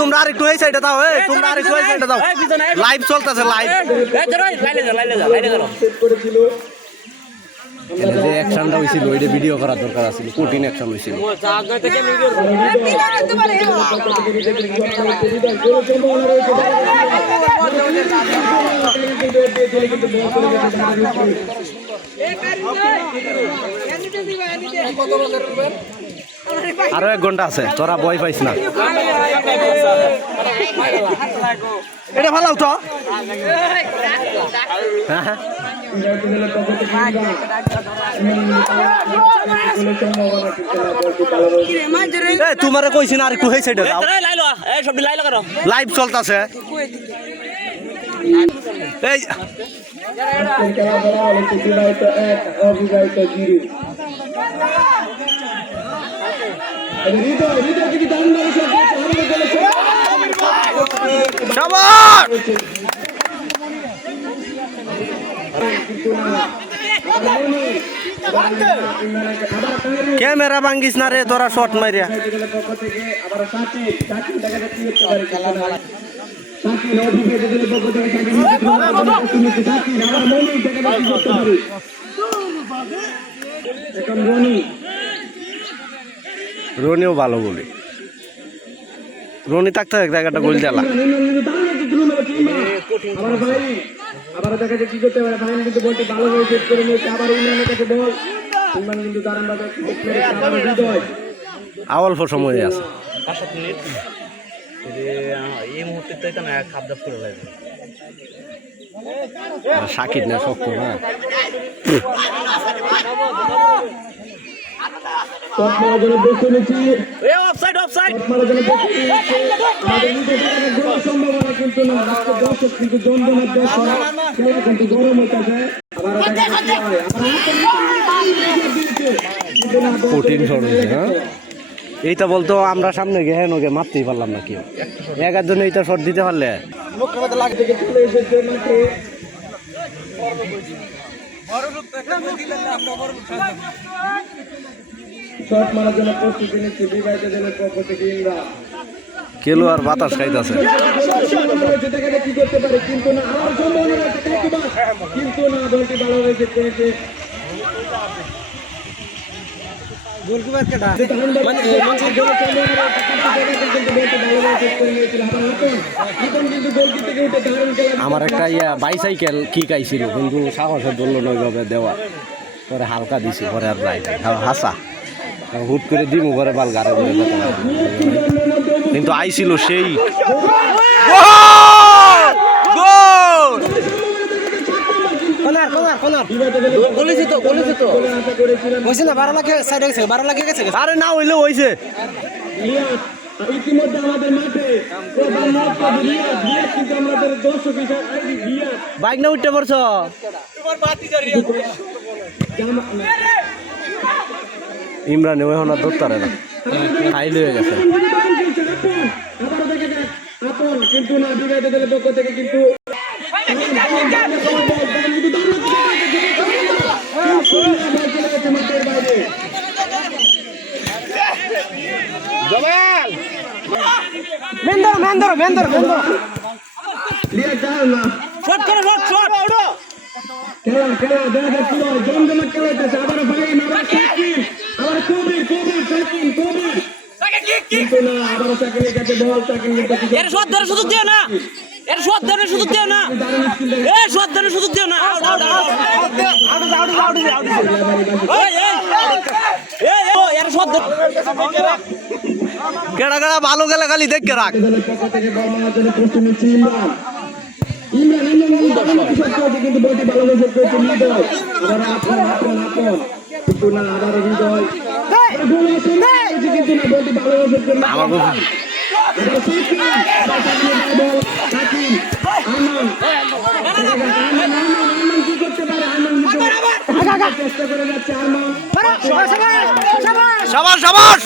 তোমরা আরেকটু এই সাইডে দাও, তোমরা আরেকটু এই সাইডে দাও, লাইভ চলতেছে লাইভ। যে অ্যাকশনটা হয়েছিল ওইটা ভিডিও করার দরকার আছিল, কঠিন অ্যাকশন হয়েছিল। আরো 1 ঘন্টা আছে, তোরা ভয় পাইস না। এটা ভালো তো তোমারে কইছি না, আর একটু হয়ে সাইডে দাও, লাইভ চলতেছে। এই ক্যামেরা ভাঙ্গিস না রে তোরা, শট মারিয়া। রনিও ভালো বলি, রনি থাকতে এক জায়গাটা গোল দিলা। আবার দেখা যায় কি করতে পারে, ফাইন কিন্তু বলটি ভালোভাবে সেট করে নিয়েছে। আবার ইমরানের কাছে বল, ইমরান কিন্তু দারুণভাবে অল্প সময় আছে, এই মুহূর্তে তো এটা না খাপদাপ করে লাগে। সাকিব না শক্ত না, কঠিন সরঞ্জাম। হ্যাঁ এইটা বলতো আমরা সামনে গিয়ে হেন ওকে মারতেই পারলাম না, কেউ একার জন্য এইটা শট দিতে পারলে। কেলো আর বাতাস খাইতেছে, আমার একটা বাইসাইকেল কিক আইছিল, কিন্তু সাহসের জন্য ওইভাবে দেওয়া পরে হালকা দিছি, পরে আর যাই হাসা হুট করে দিমু পরে বাল গাড়ে বলে, কিন্তু আইছিল সেই আরে না হইলে হয়েছে। ইতিমধ্যে আমাদের মাঠে বাইক না উঠতে পারছ, ইমরান এখন আর ধরতে না, খাইল হয়ে গেছে। কিন্তু না বিবাহিত দলের পক্ষ থেকে কিন্তু সুযোগ দিও না, এর সদ্দানের সুযোগ দিও না, এর সদ্দানের সুযোগ দিও না। কেডা কেডা ভালো গেলে খালি দেখে রাখ। চেষ্টা করে যাচ্ছে সাবাস সাবাস।